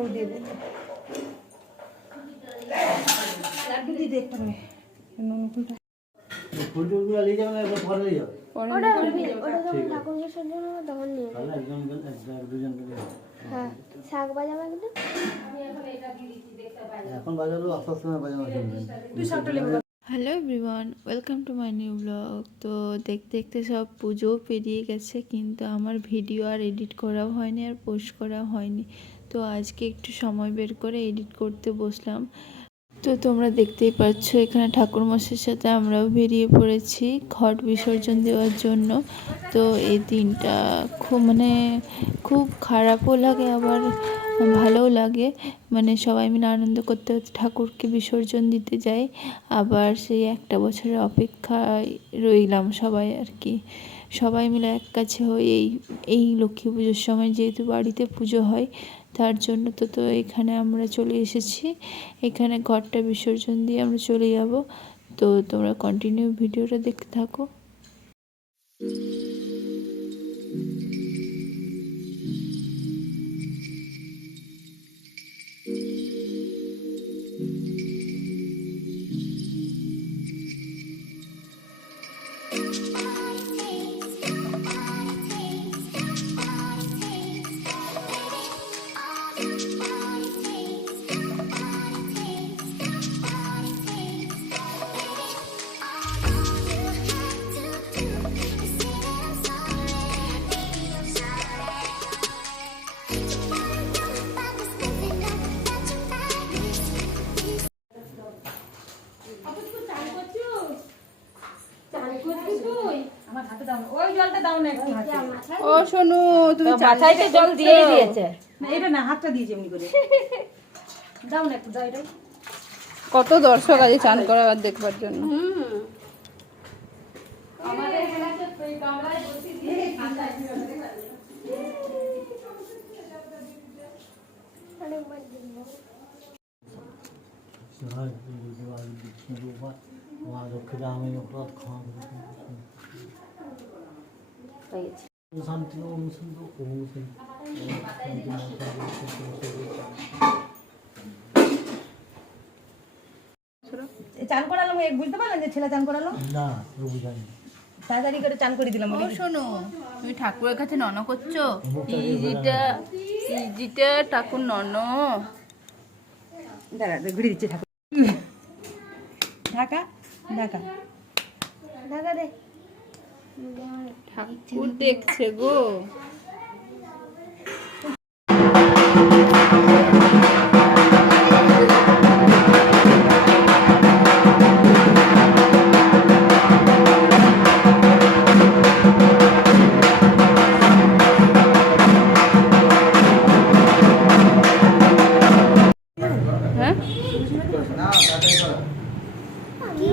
ঠাকুর দিয়ে দেবে দিয়ে হবে। হ্যাঁ শাক বাজাবো কিন্তু এখন বাজারও আসার সময় বাজানো hello everyone welcome to my new blog তো দেখতে দেখতে সব পুজোও পেরিয়ে গেছে, কিন্তু আমার ভিডিও আর এডিট করাও হয়নি আর পোস্ট করাও হয়নি। তো আজকে একটু সময় বের করে এডিট করতে বসলাম। তো তোমরা দেখতেই পাচ্ছ, এখানে ঠাকুরমশাইয়ের সাথে আমরাও বেরিয়ে পড়েছি ঘট বিসর্জন দেওয়ার জন্য। তো এই দিনটা খুব মানে খুব খারাপও লাগে আবার। ভালোও লাগে। মানে সবাই মিলে আনন্দ করতে ঠাকুরকে বিসর্জন দিতে যাই। আবার সেই একটা বছরের অপেক্ষায় রইলাম সবাই আর কি। সবাই মিলে এক কাছে হয়ে এই এই লক্ষ্মী পুজোর সময় যেহেতু বাড়িতে পুজো হয়, তার জন্য তো তো এখানে আমরা চলে এসেছি। এখানে ঘরটা বিসর্জন দিয়ে আমরা চলে যাব। তো তোমরা কন্টিনিউ ভিডিওটা দেখতে থাকো। আমার হাতে দাও না। ওই জলটা দাও না একটু হাতে। ও শোনো তুমি মাথায় তো জল দিয়েই দিয়েছে। না এটা না হাতটা দিয়েছে এমনি করে। দাও না একটু দাও এটাই কত দর্শক আছে চান করা দেখবার জন্য। অনেকবার চান বুঝতে পারলেন যে ছেলে চান করালো? না তাড়াতাড়ি করে চান করে দিলাম ও শোনো তুমি ঠাকুরের কাছে নন করছ? ইজিটা ইজিটা ঠাকুর নন। দাঁড়া দাঁড়া, ঘুরে দিচ্ছে ঠাকুর। ঢাকা ঢাকা ঢাকা ঠাকুর দেখছে গো। কি